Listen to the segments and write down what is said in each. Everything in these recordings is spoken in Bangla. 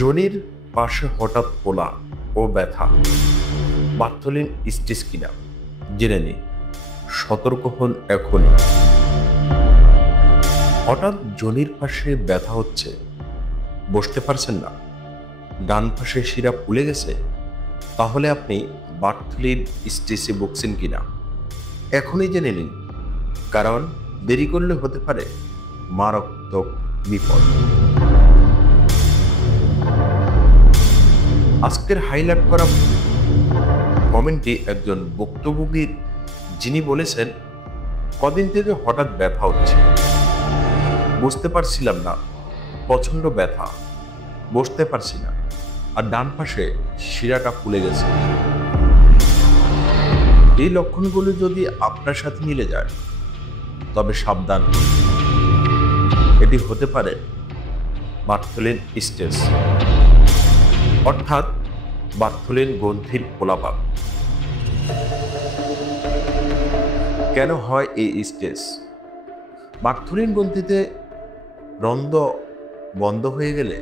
যোনির পাশে হঠাৎ ফোলা ও ব্যথা, বার্থোলিন স্টিচ কিনা জেনে নিন। সতর্ক হন এখনই। হঠাৎ যোনির পাশে ব্যথা হচ্ছে, বসতে পারছেন না, ডান পাশে শিরা ফুলে গেছে, তাহলে আপনি বার্থোলিন স্টিচে ভুগছেন কিনা এখনই জেনে নিন, কারণ দেরি করলে হতে পারে মারাত্মক বিপদ। আজকের হাইলাইট করা কমেন্টে একজন ভুক্তভোগীর, যিনি বলেছেন কদিন থেকে হঠাৎ ব্যথা হচ্ছে, বুঝতে পারছিলাম না, প্রচন্ড ব্যথা, বসতে পারছি না, আর ডান পাশে শিরাটা ফুলে গেছে। এই লক্ষণগুলো যদি আপনার সাথে মিলে যায় তবে সাবধান, এটি হতে পারে বার্থোলিন স্টিচ, অর্থাৎ বার্থোলিন গ্রন্থির ফোলাভাব। কেন হয় এই স্টিচ? বার্থোলিন গ্রন্থিতে রন্ধ্র বন্ধ হয়ে গেলে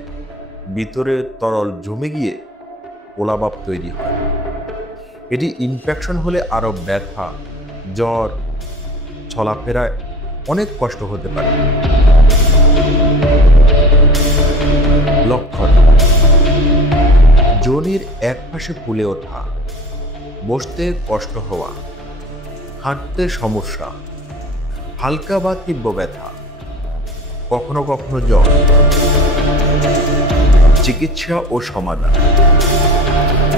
ভিতরে তরল জমে গিয়ে ফোলাভাব তৈরি হয়। এটি ইনফেকশন হলে আরো ব্যথা, জ্বর, চলাফেরায় অনেক কষ্ট হতে পারে। লক্ষণ: যোনির এক পাশে ফুলে ওঠা, বসতে কষ্ট হওয়া, হাঁটতে সমস্যা, হালকা বা তীব্র ব্যথা, কখনো কখনো জ্বর। চিকিৎসা ও সমাধান: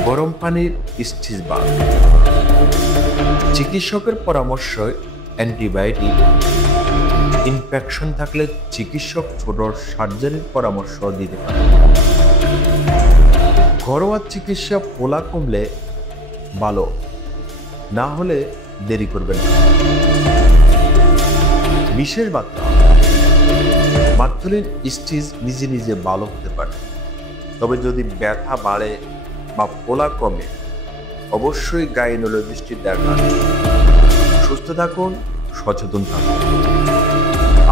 গরম পানির স্টিচ বাথ, চিকিৎসকের পরামর্শে অ্যান্টিবায়োটিক, ইনফেকশন থাকলে চিকিৎসক ছোট সার্জারির পরামর্শ দিতে পারে। ঘরোয়া চিকিৎসা ফোলা কমলে ভালো, না হলে দেরি করবেন না। বিশেষ বার্তা: বার্থোলিন স্টিচ নিজে নিজে ভালো হতে পারে, তবে যদি ব্যথা বাড়ে বা ফোলা কমে অবশ্যই গাইনোলজিস্ট দেখান। সুস্থ থাকুন, সচেতন থাকুন।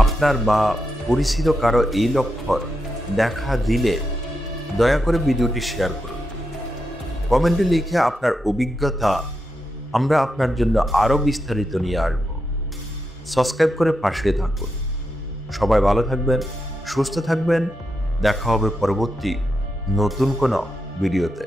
আপনার বা পরিচিত কারো এই লক্ষণ দেখা দিলে দয়া করে ভিডিওটি শেয়ার করুন। কমেন্টে লিখে আপনার অভিজ্ঞতা, আমরা আপনার জন্য আরো বিস্তারিত নিয়ে আসবো। সাবস্ক্রাইব করে পাশে থাকুন। সবাই ভালো থাকবেন, সুস্থ থাকবেন। দেখা হবে পরবর্তী নতুন কোনো ভিডিওতে।